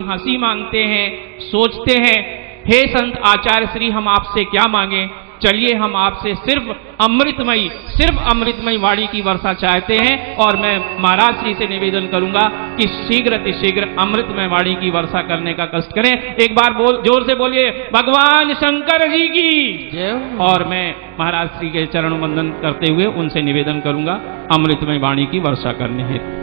हंसी मांगते हैं, सोचते हैं हे संत आचार्य श्री हम आपसे क्या मांगे, चलिए हम आपसे सिर्फ अमृतमयी वाणी की वर्षा चाहते हैं। और मैं महाराज श्री से निवेदन करूंगा कि शीघ्र अतिशीघ्र अमृतमय वाणी की वर्षा करने का कष्ट करें। एक बार जोर से बोलिए भगवान शंकर जी की जय। और मैं महाराज श्री के चरण वंदन करते हुए उनसे निवेदन करूंगा अमृतमय वाणी की वर्षा करने हेतु।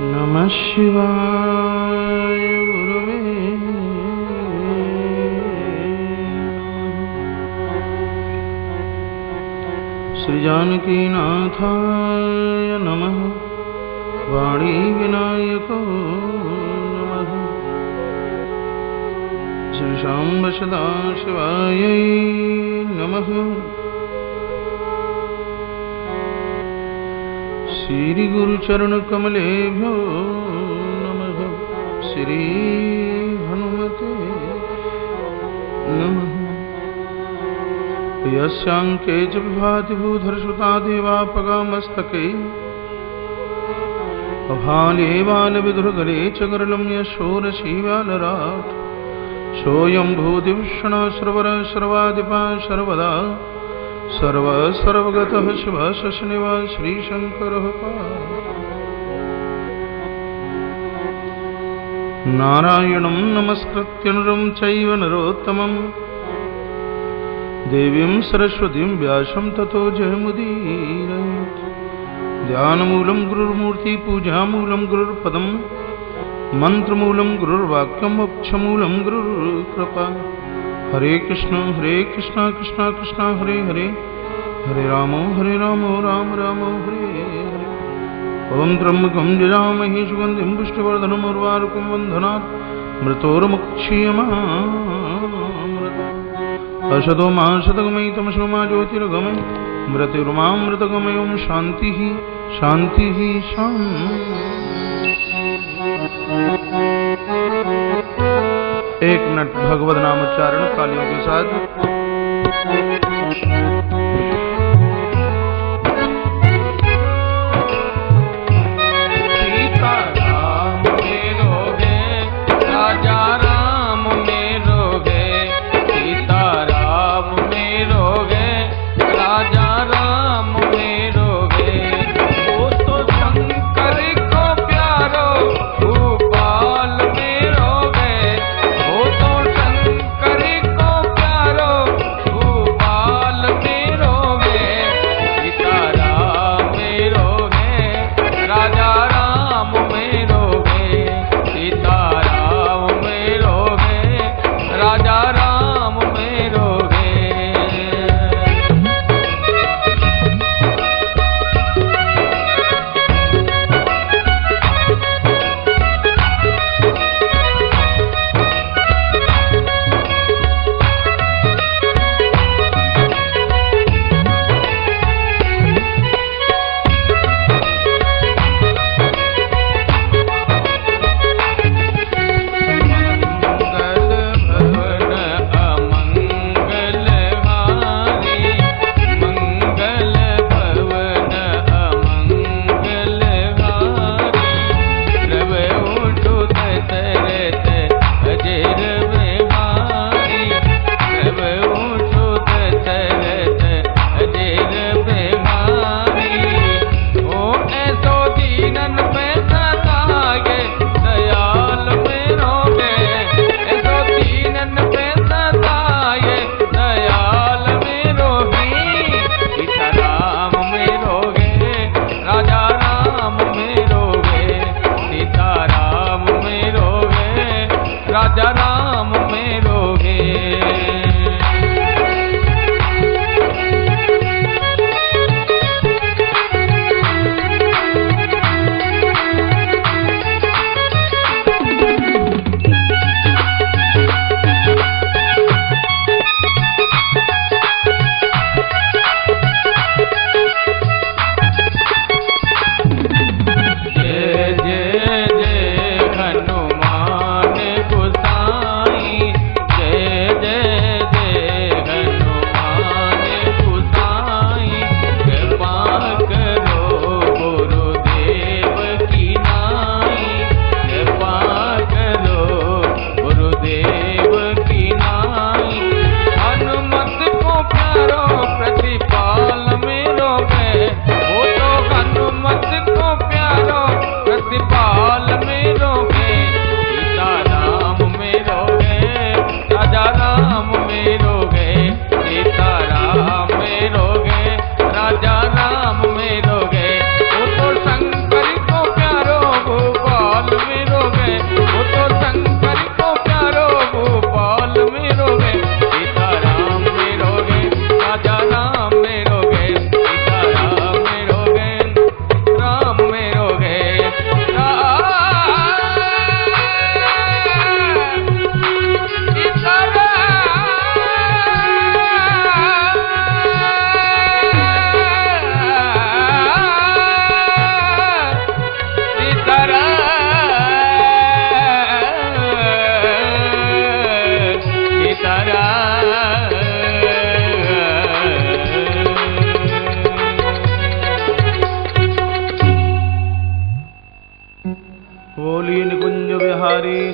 नमः शिवाय गुरुवे श्री जानकी नाथाय नमः वाणी विनायको नमः श्री शाम्ब सदा शिवाय नमः श्री गुरुचरण कमलेभ्यो नमः श्री हनुमते नमः यस्यांके च विभाति भूधरसुता देवापगामस्तके अभाले बालविधुरगले च गरलं यशोरशीवालराट् सोऽयं भूदिभूषणः सर्वरः सर्वाधिपः सर्वदा सर्वगतः शिवः शशनिवास श्रीशङ्करः नारायणं नमस्कृत्य नरं चैव नरोत्तमं देवीं सरस्वतीं व्यासं ततो जयमुदीरयेत्। ध्यानमूलं गुरुर्मूर्ति पूजामूलं गुरुर्पदं मन्त्रमूलं गुरुर्वाक्यं मोक्षमूलं गुरुर्कृपा। हरे कृष्ण कृष्ण कृष्ण हरे हरे हरे राम राम राम हरे हरे। ओम त्र्यंबकं यजामहे सुगन्धिं पुष्टिवर्धनम् उर्वारुकं बन्धनात् मृतोर्मुक्षीयमामृतम्। असतो मा सतगमयि तमसो मा ज्योतिर्गमयि मृत्युर्मामृतगमय। ओम शान्तिः शान्तिः एक मिनट भगवद नाम उच्चारण तालियों के साथ। सीता राम मेरो है राजा राम मेरो है सीता राम मेरो है राजा राम मेरो है। वो तो शंकर को प्यारो भूपाल मेरो है। वो तो शंकर को प्यारो भूपाल मेरो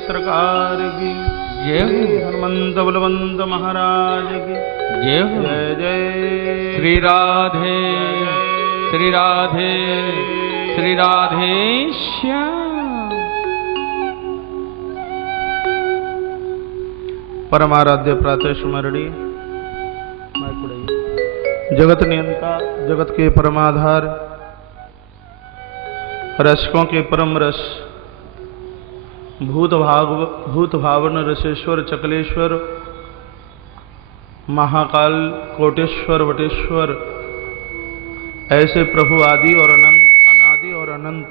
सरकार की जय हो। हनुमंत बलवंत महाराज की जय हो। जय जय श्री राधे श्री राधे श्री राधे श्याम। परमाराध्य प्रातः स्मरणीय जगत नियंता, जगत के परमाधार, रसकों के परम रस, भूत भावन रसेश्वर चकलेश्वर, महाकाल कोटेश्वर वटेश्वर, ऐसे प्रभु आदि और अनंत, अनादि और अनंत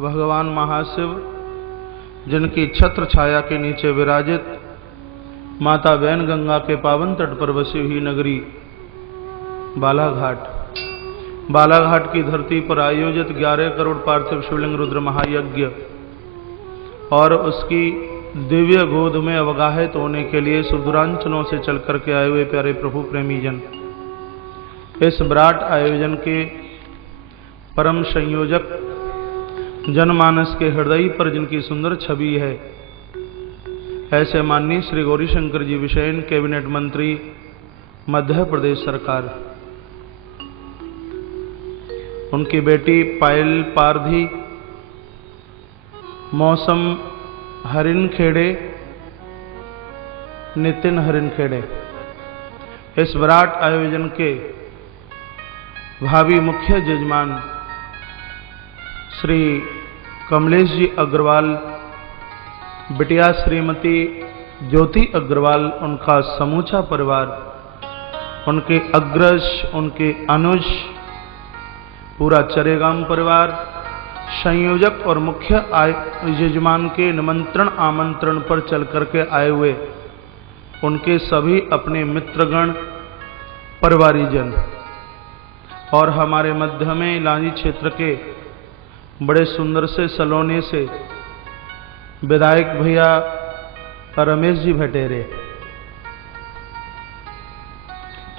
भगवान महाशिव, जिनकी छत्र छाया के नीचे विराजित माता वैन गंगा के पावन तट पर बसी हुई नगरी बालाघाट, बालाघाट की धरती पर आयोजित 11 करोड़ पार्थिव शिवलिंग रुद्र महायज्ञ और उसकी दिव्य गोद में अवगाहित होने के लिए सुदूरांचलों से चल करके आए हुए प्यारे प्रभु प्रेमी जन, इस विराट आयोजन के परम संयोजक, जनमानस के हृदय पर जिनकी सुंदर छवि है, ऐसे माननीय श्री गौरीशंकर जी विषयन कैबिनेट मंत्री मध्य प्रदेश सरकार, उनकी बेटी पायल पारधी, मौसम हरिनखेड़े, नितिन हरिनखेड़े, इस विराट आयोजन के भावी मुख्य जजमान श्री कमलेश जी अग्रवाल, बिटिया श्रीमती ज्योति अग्रवाल, उनका समूचा परिवार, उनके अग्रज, उनके अनुज, पूरा चरेगाम परिवार, संयोजक और मुख्य यजमान के निमंत्रण आमंत्रण पर चल करके आए हुए उनके सभी अपने मित्रगण, परिवारीजन, और हमारे मध्य में लांजी क्षेत्र के बड़े सुंदर से सलोने से विधायक भैया रमेश जी भटेरे,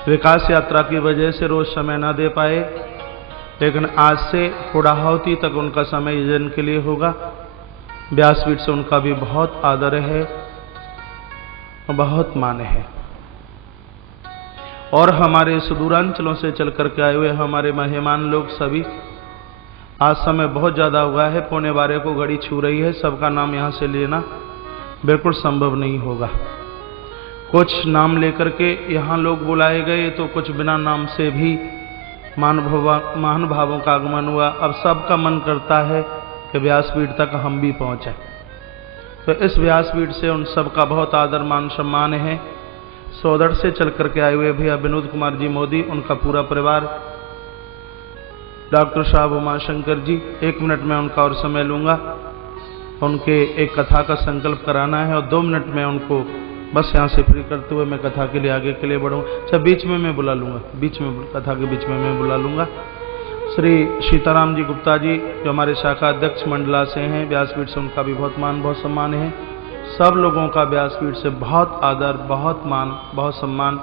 विकास यात्रा की वजह से रोज समय न दे पाए, लेकिन आज से पूर्णाहुति तक उनका समय यजन के लिए होगा। व्यासपीठ से उनका भी बहुत आदर है और बहुत मान है। और हमारे सुदूरांचलों से चल करके आए हुए हमारे मेहमान लोग सभी, आज समय बहुत ज़्यादा हुआ है, 11:15 को घड़ी छू रही है, सबका नाम यहाँ से लेना बिल्कुल संभव नहीं होगा। कुछ नाम लेकर के यहाँ लोग बुलाए गए तो कुछ बिना नाम से भी महान भावों का आगमन हुआ। अब सबका मन करता है कि व्यासपीठ तक हम भी पहुँचें, तो इस व्यासपीठ से उन सबका बहुत आदर मान सम्मान है। सोदड़ से चल करके आए हुए भैया विनोद कुमार जी मोदी, उनका पूरा परिवार, डॉक्टर साहब उमाशंकर जी, 1 मिनट में उनका और समय लूँगा, उनके एक कथा का संकल्प कराना है और 2 मिनट में उनको बस यहाँ से फ्री करते हुए मैं कथा के लिए आगे के लिए बढ़ूँ। अच्छा, बीच में मैं बुला लूँगा, बीच में कथा के बीच में मैं बुला लूँगा श्री सीताराम जी गुप्ता जी, जो हमारे शाखा अध्यक्ष मंडला से हैं, व्यासपीठ से उनका भी बहुत मान बहुत सम्मान है। सब लोगों का व्यासपीठ से बहुत आदर, बहुत मान, बहुत सम्मान।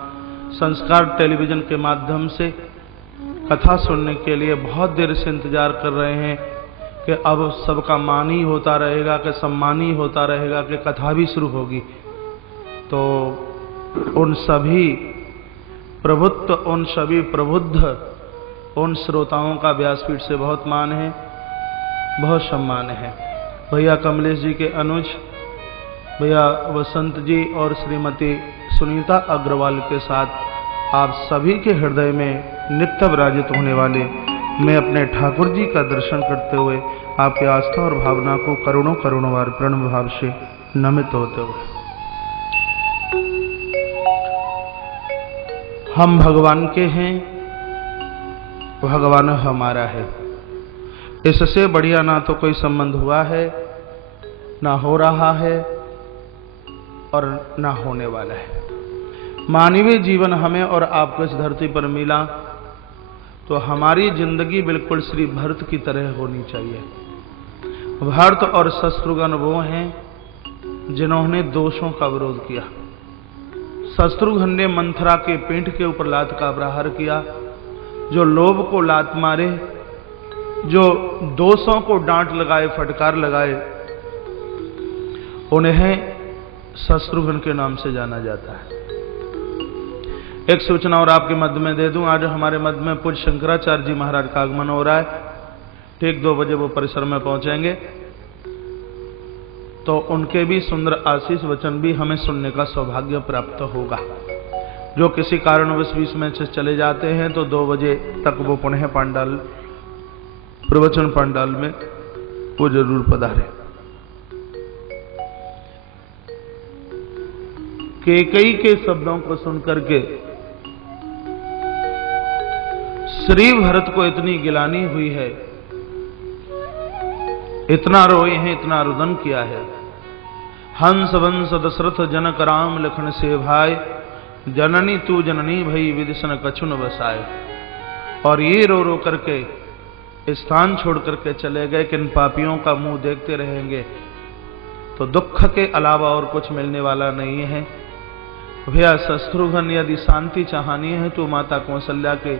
संस्कार टेलीविज़न के माध्यम से कथा सुनने के लिए बहुत देर से इंतजार कर रहे हैं कि अब सबका मान ही होता रहेगा, कि सम्मान ही होता रहेगा, कि कथा भी शुरू होगी। तो उन सभी प्रभुत्व, उन सभी प्रबुद्ध, उन श्रोताओं का व्यासपीठ से बहुत मान है, बहुत सम्मान है। भैया कमलेश जी के अनुज भैया वसंत जी और श्रीमती सुनीता अग्रवाल के साथ आप सभी के हृदय में नित्य विराजित होने वाले मैं अपने ठाकुर जी का दर्शन करते हुए आपकी आस्था और भावना को करोड़ों करोड़ों बार प्रणव भाव से नमित होते हुए, हम भगवान के हैं, भगवान हमारा है। इससे बढ़िया ना तो कोई संबंध हुआ है, ना हो रहा है और ना होने वाला है। मानवीय जीवन हमें और आपको इस धरती पर मिला तो हमारी जिंदगी बिल्कुल श्री भरत की तरह होनी चाहिए। भरत और शत्रुघ्न वो हैं जिन्होंने दोषों का विरोध किया। शत्रुघ्न ने मंथरा के पेट के ऊपर लात का प्रहार किया, जो लोभ को लात मारे, जो दोषों को डांट लगाए, फटकार लगाए, उन्हें शत्रुघ्न के नाम से जाना जाता है। एक सूचना और आपके मध्य में दे दूं, आज हमारे मध्य में पूज्य शंकराचार्य जी महाराज का आगमन हो रहा है। ठीक 2 बजे वो परिसर में पहुंचेंगे, तो उनके भी सुंदर आशीष वचन भी हमें सुनने का सौभाग्य प्राप्त होगा। जो किसी कारणवश बीच में से चले जाते हैं तो 2 बजे तक वो पुनः पांडाल, प्रवचन पांडाल में वो जरूर पधारे। कैकेयी के शब्दों को सुनकर के श्री भरत को इतनी गिलानी हुई है, इतना रोए हैं, इतना रुदन किया है। हंस वंश दशरथ जनक राम लखन से भाई, जननी तू जननी भई विदिशन कछु न बसाए। और ये रो रो करके स्थान छोड़ करके चले गए कि इन पापियों का मुंह देखते रहेंगे तो दुख के अलावा और कुछ मिलने वाला नहीं है। भैया शत्रुघ्न यदि शांति चाहनी है तो माता कौशल्या के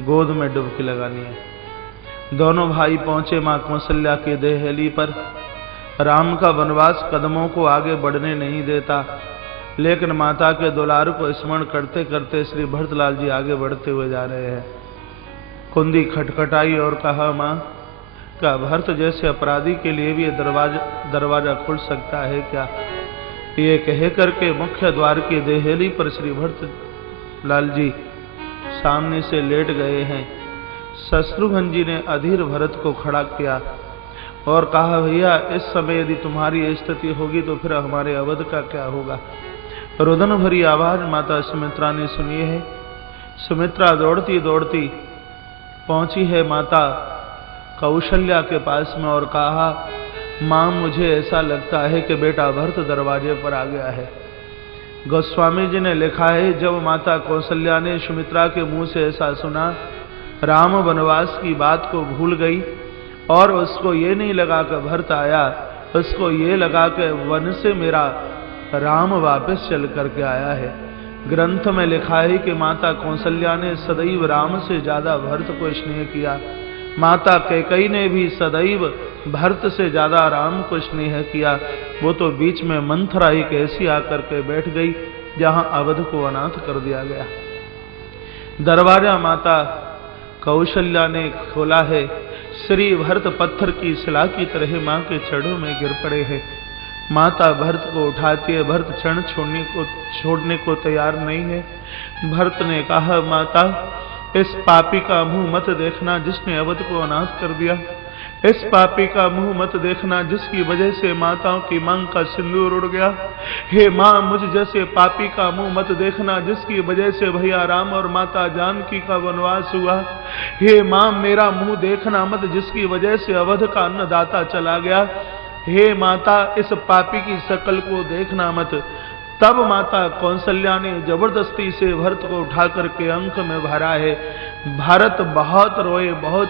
गोद में डुबकी लगानी है। दोनों भाई पहुंचे मां कौशल्या के देहली पर। राम का वनवास कदमों को आगे बढ़ने नहीं देता, लेकिन माता के दुलार को स्मरण करते करते श्री भरतलाल जी आगे बढ़ते हुए जा रहे हैं। कुंदी खटखटाई और कहा, मां क्या भरत जैसे अपराधी के लिए भी ये दरवाजा खुल सकता है क्या? ये कह करके मुख्य द्वार की देहली पर श्री भरतलाल जी सामने से लेट गए हैं। शत्रुघ्न जी ने अधीर भरत को खड़ा किया और कहा, भैया इस समय यदि तुम्हारी स्थिति होगी तो फिर हमारे अवध का क्या होगा? रुदन भरी आवाज माता सुमित्रा ने सुनी है। सुमित्रा दौड़ती दौड़ती पहुंची है माता कौशल्या के पास में और कहा, मां मुझे ऐसा लगता है कि बेटा भरत दरवाजे पर आ गया है। गोस्वामी जी ने लिखा है, जब माता कौशल्या ने सुमित्रा के मुंह से ऐसा सुना, राम वनवास की बात को भूल गई और उसको ये नहीं लगा कि भरत आया, उसको ये लगा कि वन से मेरा राम वापस चल करके आया है। ग्रंथ में लिखा है कि माता कौशल्या ने सदैव राम से ज्यादा भरत को स्नेह किया। माता कैकेयी ने भी सदैव भरत से ज्यादा राम को स्नेह किया। वो तो बीच में मंथरा एक ऐसी आकर के बैठ गई जहां अवध को अनाथ कर दिया गया। दरवाजा माता कौशल्या ने खोला है। श्री भरत पत्थर की शिला की तरह मां के चरणों में गिर पड़े हैं। माता भरत को उठाती है। भरत क्षण छोड़ने को तैयार नहीं है। भरत ने कहा, माता इस पापी का मुंह मत देखना जिसने अवध को अनाथ कर दिया। इस पापी का मुंह मत देखना जिसकी वजह से माताओं की मांग का सिंदूर उड़ गया। हे मां, मुझ जैसे पापी का मुंह मत देखना जिसकी वजह से भैया राम और माता जानकी का वनवास हुआ। हे मां, मेरा मुंह देखना मत जिसकी वजह से अवध का अन्नदाता चला गया। हे माता, इस पापी की शकल को देखना मत। तब माता कौशल्या ने जबरदस्ती से भरत को उठा करके अंक में भरा है। भरत बहुत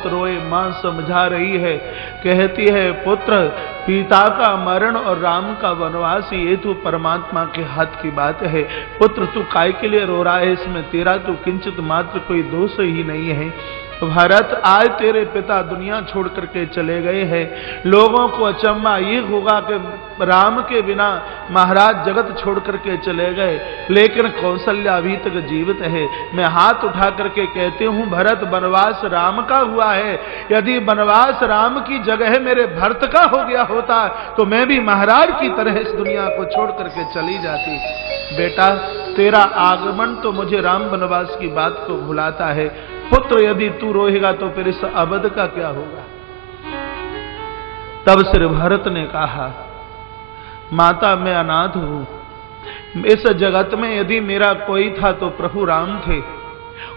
रोए। मां समझा रही है, कहती है, पुत्र पिता का मरण और राम का वनवास ये तो परमात्मा के हाथ की बात है। पुत्र तू काय के लिए रो रहा है? इसमें तेरा तो किंचित मात्र कोई दोष ही नहीं है। भरत, आज तेरे पिता दुनिया छोड़ करके चले गए हैं। लोगों को अचंभा ये होगा कि राम के बिना महाराज जगत छोड़ करके चले गए, लेकिन कौशल्या अभी तक जीवित है। मैं हाथ उठा करके कहती हूँ, भरत वनवास राम का हुआ है। यदि वनवास राम की जगह मेरे भरत का हो गया होता तो मैं भी महाराज की तरह इस दुनिया को छोड़ करके चली जाती। बेटा, तेरा आगमन तो मुझे राम वनवास की बात को भुलाता है। पुत्र, यदि तू रोएगा तो फिर इस अवध का क्या होगा? तब श्री भरत ने कहा, माता मैं अनाथ हूं। इस जगत में यदि मेरा कोई था तो प्रभु राम थे,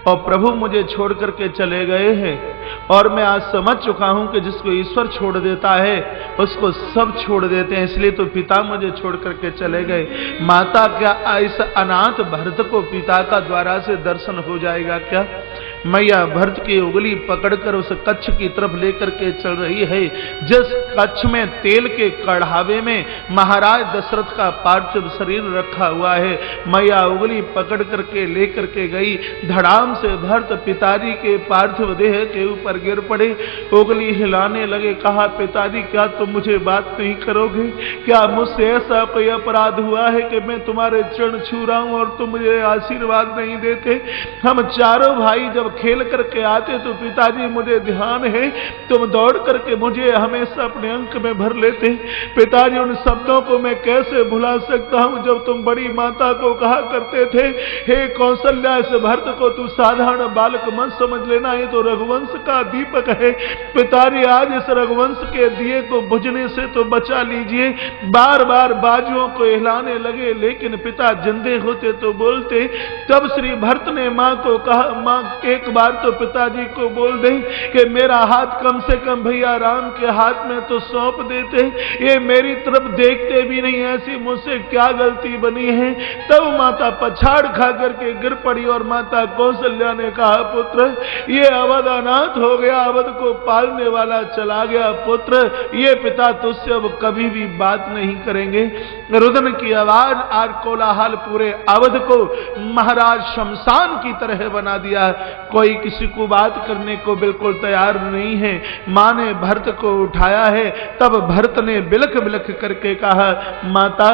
और प्रभु मुझे छोड़ करके चले गए हैं। और मैं आज समझ चुका हूं कि जिसको ईश्वर छोड़ देता है उसको सब छोड़ देते हैं। इसलिए तो पिता मुझे छोड़ करके चले गए। माता, क्या इस अनाथ भरत को पिता का द्वारा से दर्शन हो जाएगा क्या? मैया भरत की उंगली पकड़कर उस कच्छ की तरफ लेकर के चल रही है। जिस कच्छ में तेल के कढ़ावे में महाराज दशरथ का पार्थिव शरीर रखा हुआ है, मैया उंगली पकड़ करके लेकर के गई। धड़ाम से भरत पिताजी के पार्थिव देह के ऊपर गिर पड़े, उंगली हिलाने लगे। कहा, पिताजी क्या तुम मुझे बात नहीं करोगे? क्या मुझसे ऐसा कोई अपराध हुआ है कि मैं तुम्हारे चरण छू रहा हूं और तुम मुझे आशीर्वाद नहीं देते? हम चारों भाई जब खेल करके आते तो पिताजी मुझे ध्यान है, तुम दौड़ करके मुझे हमेशा अपने अंक में भर लेते। पिताजी उन शब्दों को मैं कैसे भुला सकता हूं जब तुम बड़ी माता को कहा करते थे, हे कौशल्या, इस भरत को तू साधारण बालक मत समझ लेना, ये तो रघुवंश का दीपक है। पिताजी आज इस रघुवंश के दिए को बुझने से तो बचा लीजिए। बार बार बाजुओं को हिलाने लगे, लेकिन पिता जिंदे होते तो बोलते। तब श्री भरत ने मां को कहा, मां एक बार तो पिताजी को बोल दे कि मेरा हाथ कम से कम भैया राम के हाथ में तो सौंप देते, ये मेरी तरफ देखते भी नहीं, ऐसी मुझसे क्या गलती बनी है? तब माता पछाड़ खा करके गिर पड़ी और माता कौशल्या ने कहा, पुत्र ये अवध अनाथ हो गया, अवध को पालने वाला चला गया। पुत्र ये पिता तुझसे अब कभी भी बात नहीं करेंगे। रुदन की आवाज आज कोलाहल पूरे अवध को महाराज शमशान की तरह बना दिया। कोई किसी को बात करने को बिल्कुल तैयार नहीं है। मां ने भरत को उठाया है। तब भरत ने बिलख बिलख करके कहा, माता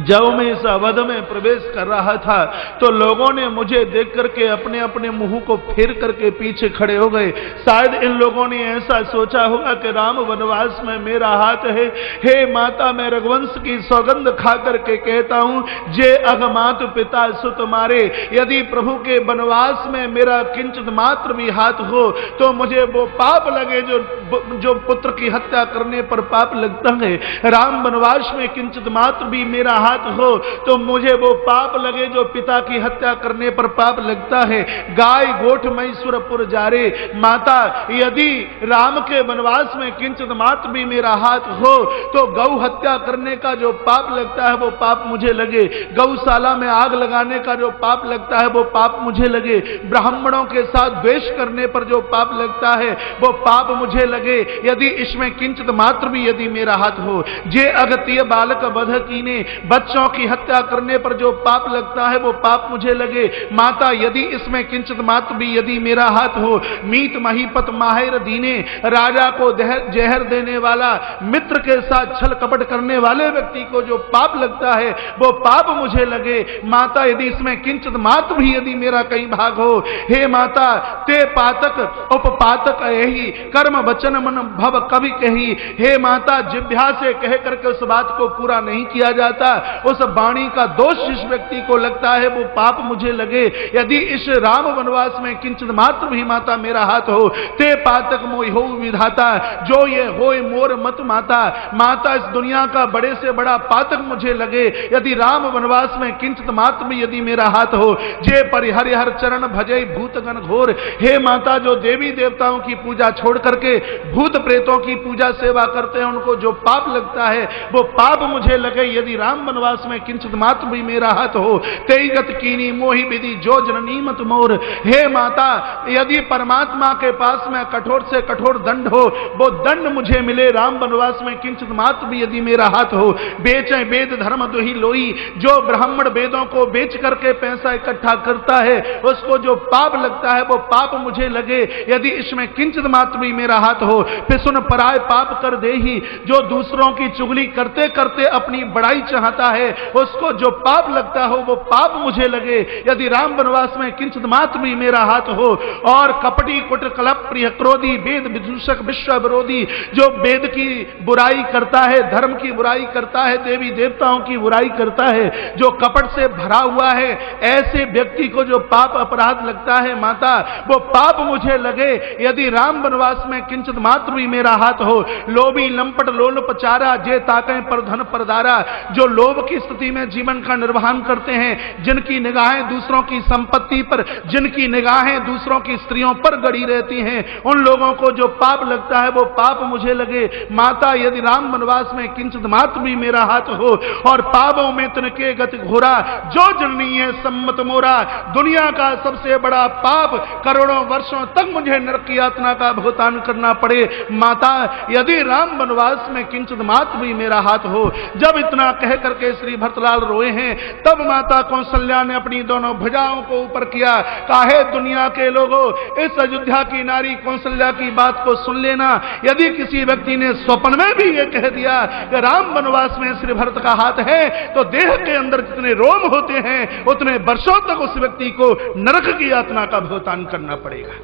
जब मैं इस अवध में प्रवेश कर रहा था तो लोगों ने मुझे देख करके अपने अपने मुंह को फेर करके पीछे खड़े हो गए। शायद इन लोगों ने ऐसा सोचा होगा कि राम वनवास में मेरा हाथ है। हे माता, मैं रघुवंश की सौगंध खा करके कहता हूं, जे अगमात पिता सुत मारे, यदि प्रभु के वनवास में मेरा किंचित मात्र भी हाथ हो तो मुझे वो पाप लगे जो पुत्र की हत्या करने पर पाप लगता है। राम वनवास में किंचित मात्र भी मेरा हाथ हो तो मुझे वो पाप लगे जो पिता की हत्या करने पर पाप लगता है। गाय गोठ मैसूरपुर जारे, माता यदि राम के वनवास में किंचित मात्र भी मेरा हाथ हो तो गौ हत्या करने का जो पाप लगता है वो पाप मुझे लगे। गौशाला में आग लगाने का जो पाप लगता है वो पाप मुझे लगे। ब्राह्मणों के साथ द्वेष करने पर जो पाप लगता है वो पाप मुझे लगे। यदि इसमें किंचित मात्र भी यदि मेरा हाथ हो, जे अगतिय बालक वध कीने, बच्चों की हत्या करने पर जो पाप लगता है वो पाप मुझे लगे। माता यदि इसमें किंचित मात्र भी यदि मेरा हाथ हो, मीत महीपत माहिर दीने, राजा को जहर देने वाला, मित्र के साथ छल कपट करने वाले व्यक्ति को जो पाप लगता है वो पाप मुझे लगे। माता यदि इसमें किंचित मात्र भी यदि मेरा कहीं भाग हो, हे माता ते पातक उपपातक यही कर्म वचन मन भव कभी कही। हे माता, जिह्वा से कह करके उस बात को पूरा नहीं किया जाता, उस वाणी का दोष जिस व्यक्ति को लगता है वो पाप मुझे लगे। यदि इस राम वनवास में किंचित मात्र भी माता मेरा हाथ हो, ते पातक मोहि हो विधाता, जो ये होए मोर मत माता। माता इस दुनिया का बड़े से बड़ा पातक मुझे लगे यदि राम वनवास में किंचित मात्र भी यदि मेरा हाथ हो। जे परिहरिहर चरण भजई भूतगण घोर, हे माता जो देवी देवताओं की पूजा छोड़ करके भूत प्रेतों की पूजा सेवा करते हैं उनको जो पाप लगता है वो पाप मुझे लगे। यदि राम वनवास में किंचित मात्र भी मेरा हाथ हो, तेईगत कीनी मोहि विधि जो जननी मत मोर। हे माता, यदि परमात्मा के पास में कठोर से कठोर दंड हो वो दंड मुझे मिले। राम वनवास में किंचित मात्र भी यदि मेरा हाथ हो। बेचे वेद धर्म दुही लोई, जो ब्राह्मण वेदों को बेच करके पैसा इकट्ठा करता है उसको जो पाप लगता है वो पाप मुझे लगे। यदि इसमें किंचित मात्र भी मेरा हाथ हो। फिर सुन पराय पाप कर दे ही, जो दूसरों की चुगली करते करते अपनी बड़ाई चाहता है उसको जो पाप लगता हो वो पाप मुझे लगे। यदि राम वनवास में किंचित मात्र भी मेरा हाथ हो। और कपटी कुट कलप प्रिय क्रोधी, वेद विदूषक विश्व विरोधी, जो वेद की बुराई करता है, धर्म की बुराई करता है, देवी देवताओं की बुराई करता है, जो कपट से भरा हुआ है, ऐसे व्यक्ति को जो पाप अपराध लगता है माता वो पाप मुझे लगे। यदि राम वनवास में किंचित मात्र भी मेरा हाथ हो। लोभी लंपट लोलुप चारा, जे ताकें पर धन परदारा, जो लोभ की स्थिति में जीवन का निर्वहन करते हैं, जिनकी निगाहें दूसरों की संपत्ति पर, जिनकी निगाहें दूसरों की स्त्रियों पर गड़ी रहती हैं, उन लोगों को जो पाप लगता है वो पाप मुझे लगे। माता यदि राम वनवास में किंचित मात्र भी मेरा हाथ हो और पापों में तिनके गति घोरा, जो जननी है सम्मत मोरा। दुनिया का सबसे बड़ा पाप, करोड़ों वर्षों तक मुझे नरक की यातना का भुगतान करना पड़े। माता यदि राम वनवास में किंचित मात्र भी मेरा हाथ हो। जब इतना कह करके श्री भरतलाल रोए हैं, तब माता कौशल्या ने अपनी दोनों भुजाओं को ऊपर किया। काहे दुनिया के लोगों, इस अयोध्या की नारी कौशल्या की बात को सुन लेना। यदि किसी व्यक्ति ने स्वप्न में भी ये कह दिया कि राम वनवास में श्री भरत का हाथ है, तो देह के अंदर जितने रोम होते हैं उतने वर्षों तक उस व्यक्ति को नरक की यातना का भुगतान करना पड़ेगा।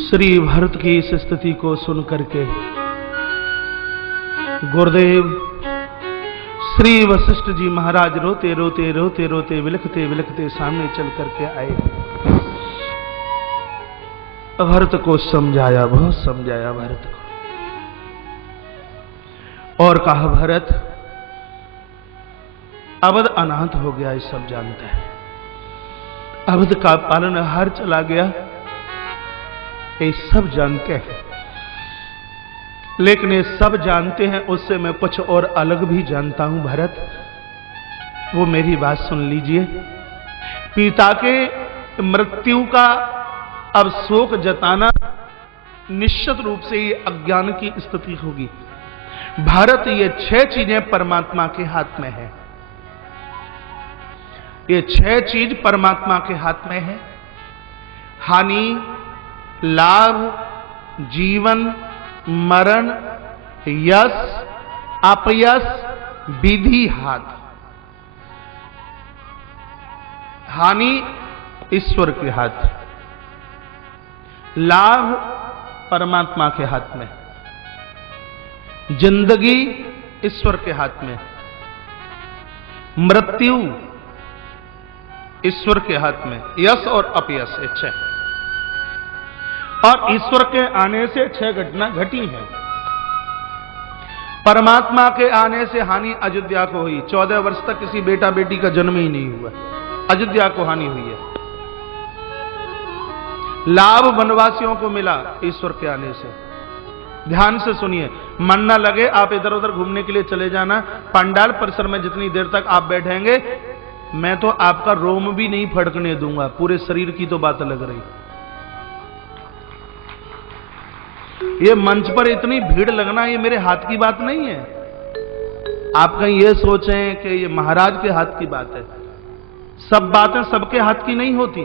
श्री भरत की इस स्थिति को सुनकर के गुरुदेव श्री वशिष्ठ जी महाराज रोते रोते रोते रोते विलखते विलखते सामने चल करके आए। भरत को समझाया, बहुत समझाया भरत को, और कहा भरत अवध अनाथ हो गया, ये सब जानते हैं। अवध का पालनहार चला गया, ये सब जानते हैं। लेकिन ये सब जानते हैं, उससे मैं कुछ और अलग भी जानता हूं भरत। वो मेरी बात सुन लीजिए। पिता के मृत्यु का अब शोक जताना निश्चित रूप से ये अज्ञान की स्थिति होगी। भारत, ये 6 चीजें परमात्मा के हाथ में है। ये 6 चीज परमात्मा के हाथ में है। हानि, लाभ, जीवन, मरण, यश, अपयश, विधि, हाथ। हानि ईश्वर के हाथ, लाभ परमात्मा के हाथ में, जिंदगी ईश्वर के हाथ में, मृत्यु ईश्वर के हाथ में, यश और अपयश, 6। और ईश्वर के आने से 6 घटना घटी हैं। परमात्मा के आने से हानि अयोध्या को हुई। 14 वर्ष तक किसी बेटा बेटी का जन्म ही नहीं हुआ, अयोध्या को हानि हुई है। लाभ वनवासियों को मिला ईश्वर के आने से। ध्यान से सुनिए, मन ना लगे आप इधर उधर घूमने के लिए चले जाना। पंडाल परिसर में जितनी देर तक आप बैठेंगे, मैं तो आपका रोम भी नहीं फड़कने दूंगा। पूरे शरीर की तो बात लग रही। ये मंच पर इतनी भीड़ लगना ये मेरे हाथ की बात नहीं है। आप कहीं ये सोचें कि ये महाराज के हाथ की बात है। सब बातें सबके हाथ की नहीं होती।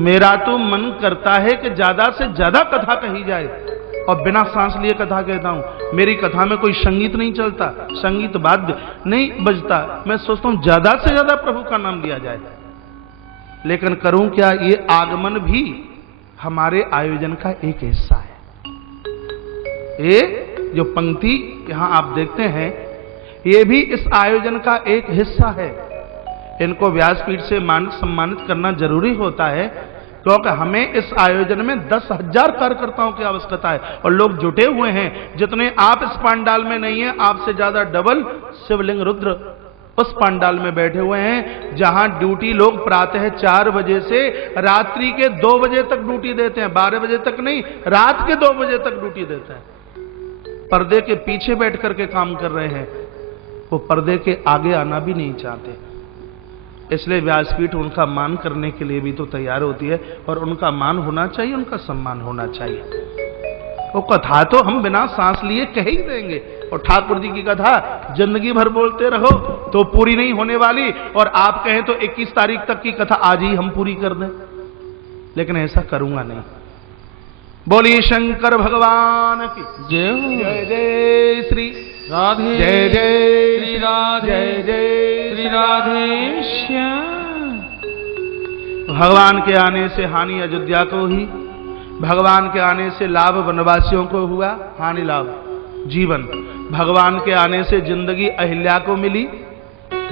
मेरा तो मन करता है कि ज्यादा से ज्यादा कथा कही जाए, और बिना सांस लिए कथा कहता हूं। मेरी कथा में कोई संगीत नहीं चलता, संगीत वाद्य नहीं बजता। मैं सोचता हूं ज्यादा से ज्यादा प्रभु का नाम लिया जाए। लेकिन करूं क्या, ये आगमन भी हमारे आयोजन का एक हिस्सा है। ये जो पंक्ति यहां आप देखते हैं, ये भी इस आयोजन का एक हिस्सा है। इनको व्यासपीठ से सम्मानित करना जरूरी होता है, क्योंकि हमें इस आयोजन में 10,000 कार्यकर्ताओं की आवश्यकता है, और लोग जुटे हुए हैं। जितने आप इस पंडाल में नहीं है, आपसे ज्यादा डबल शिवलिंग रुद्र उस पंडाल में बैठे हुए हैं, जहां ड्यूटी लोग प्रातः 4 बजे से रात्रि के 2 बजे तक ड्यूटी देते हैं। 12 बजे तक नहीं, रात के 2 बजे तक ड्यूटी देते हैं। पर्दे के पीछे बैठ करके काम कर रहे हैं, वो पर्दे के आगे आना भी नहीं चाहते। इसलिए व्यासपीठ उनका मान करने के लिए भी तो तैयार होती है, और उनका मान होना चाहिए, उनका सम्मान होना चाहिए। वो कथा तो हम बिना सांस लिए कह ही देंगे, और ठाकुर जी की कथा जिंदगी भर बोलते रहो तो पूरी नहीं होने वाली। और आप कहें तो 21 तारीख तक की कथा आज ही हम पूरी कर दें, लेकिन ऐसा करूंगा नहीं। बोलिए शंकर भगवान की जय। जय जय श्री राधे, जय जय श्री राधे, जय जय श्री राधे श्याम। भगवान के आने से हानि अयोध्या को हुई, भगवान के आने से लाभ वनवासियों को हुआ। हानि लाभ जीवन, भगवान के आने से जिंदगी अहिल्या को मिली,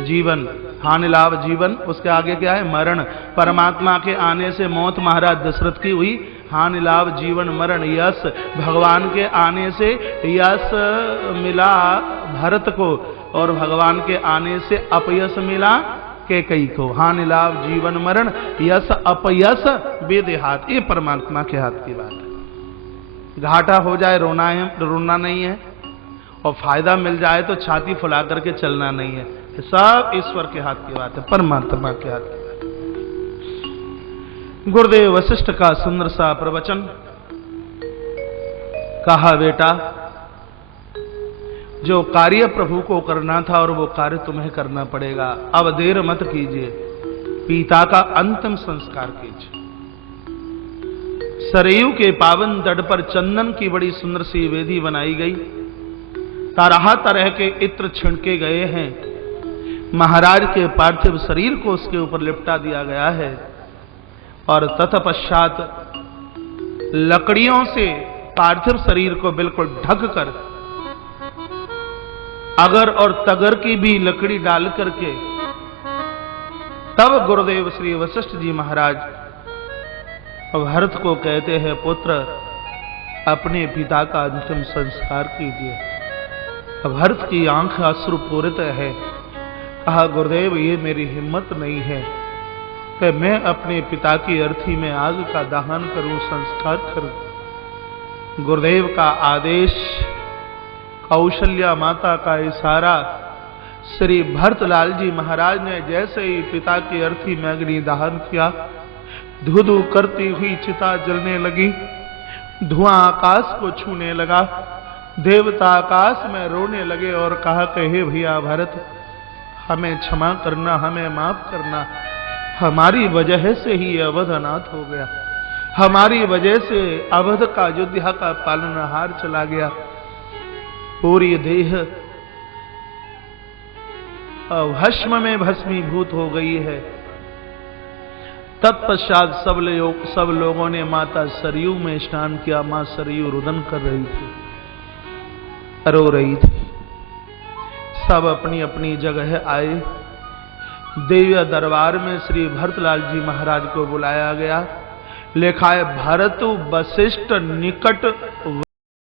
जीवन हानि लाभ जीवन, उसके आगे क्या है? मरण। परमात्मा के आने से मौत महाराज दशरथ की हुई, हानि लाभ जीवन मरण। यश, भगवान के आने से यश मिला भरत को, और भगवान के आने से अपयश मिला कैकेयी को। हानि लाभ जीवन मरण, यश अपयश वेदे हाथ, ये परमात्मा के हाथ की बात है। घाटा हो जाए रोना नहीं है, और फायदा मिल जाए तो छाती फुला करके चलना नहीं है। सब ईश्वर के हाथ की बात है, परमात्मा के हाथ की बात है। गुरुदेव वशिष्ठ का सुंदर सा प्रवचन। कहा बेटा, जो कार्य प्रभु को करना था और वो कार्य तुम्हें करना पड़ेगा, अब देर मत कीजिए, पिता का अंतिम संस्कार कीजिए। सरयू के पावन तट पर चंदन की बड़ी सुंदर सी वेदी बनाई गई, तरह तरह के इत्र छिड़के गए हैं, महाराज के पार्थिव शरीर को उसके ऊपर लिपटा दिया गया है, और तत्पश्चात लकड़ियों से पार्थिव शरीर को बिल्कुल ढक कर, अगर और तगर की भी लकड़ी डाल करके, तब गुरुदेव श्री वशिष्ठ जी महाराज भरत को कहते हैं, पुत्र अपने पिता का अंतिम संस्कार कीजिए। भरत की आंख अश्रुपूरित है। कहा, गुरुदेव ये मेरी हिम्मत नहीं है कि मैं अपने पिता की अर्थी में आग का दहन करूं, संस्कार करूं। गुरुदेव का आदेश, कौशल्या माता का इशारा, श्री भरतलाल जी महाराज ने जैसे ही पिता की अर्थी में अग्नि दहन किया, धू धू करती हुई चिता जलने लगी, धुआं आकाश को छूने लगा, देवता आकाश में रोने लगे और कहा कि हे भैया भरत, हमें क्षमा करना, हमें माफ करना, हमारी वजह से ही अवध अनाथ हो गया, हमारी वजह से अवध का अयोध्या का पालनहार चला गया। पूरी देह भस्म में भस्मीभूत हो गई है। तत्पश्चात सब लोगों ने माता सरयू में स्नान किया। मां सरयू रुदन कर रही थी, रो रही थी। सब अपनी अपनी जगह आए। देव्य दरबार में श्री भरतलाल जी महाराज को बुलाया गया। लिखा है, भरत वशिष्ठ निकट